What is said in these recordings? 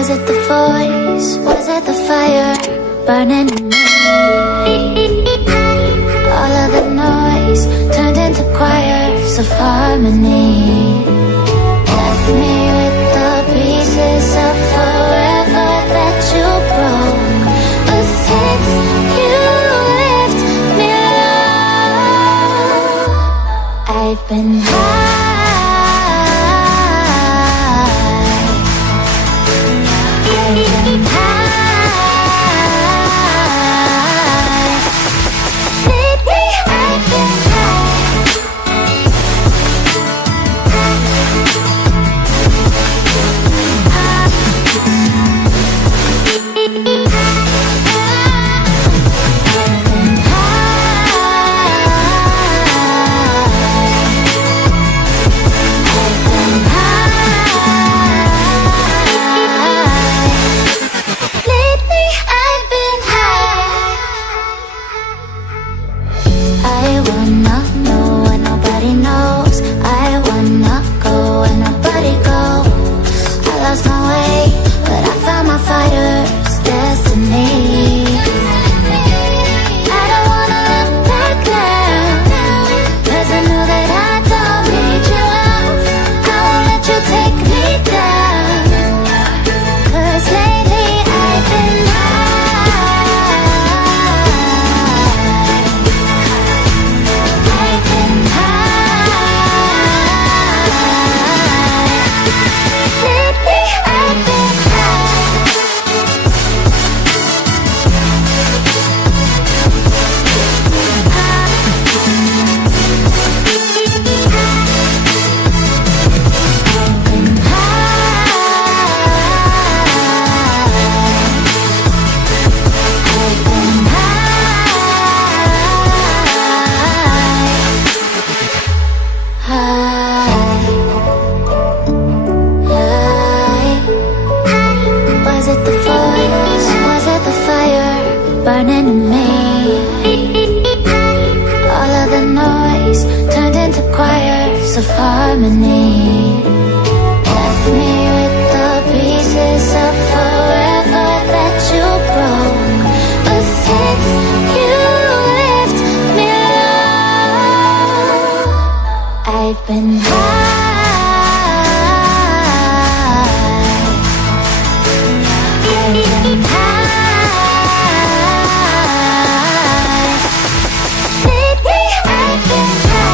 Was it the voice? Was it the fire burning in me? All of the noise turned into choirs of harmony. Left me with the pieces of forever that you broke. But since you left me alone, I've been high. Of harmony, left me with the pieces of forever that you broke. But since you left me alone, I've been high. I've been high. Lately I've been high.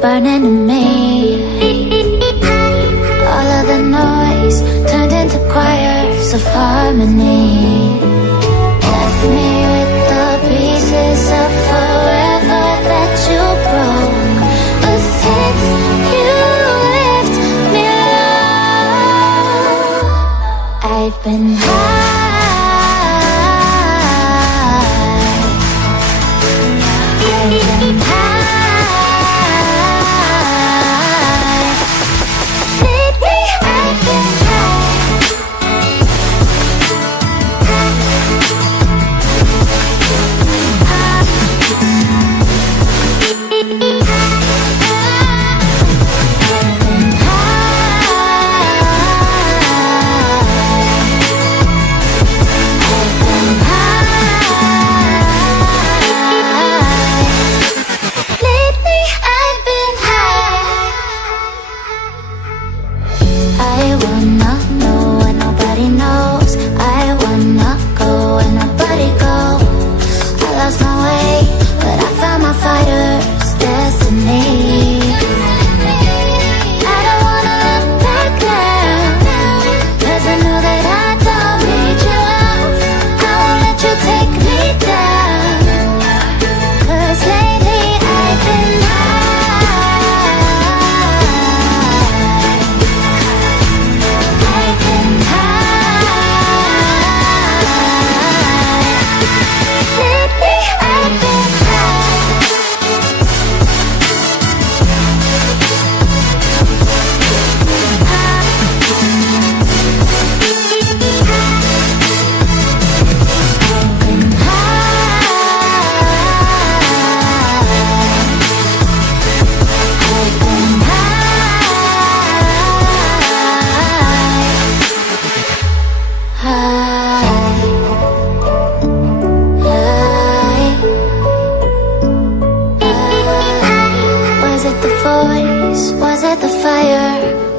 Burning in me. All of the noise turned into choirs of harmony. Left me with the pieces of forever that you broke. But since you left me alone, I've been high.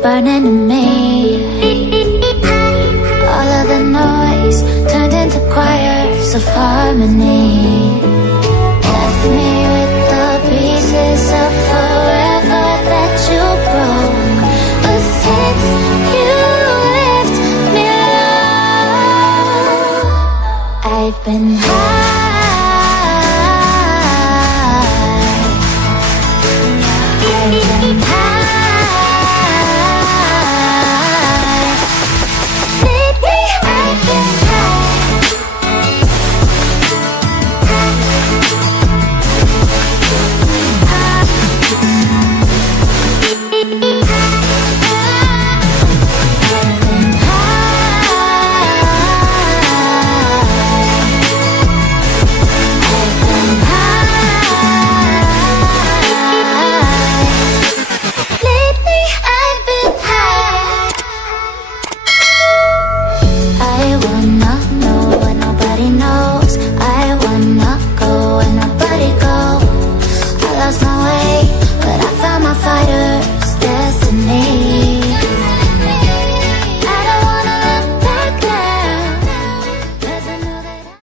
burning in me. All of the noise turned into choirs of harmony. Left me with the pieces of forever that you broke. But since you left me alone, I've been high.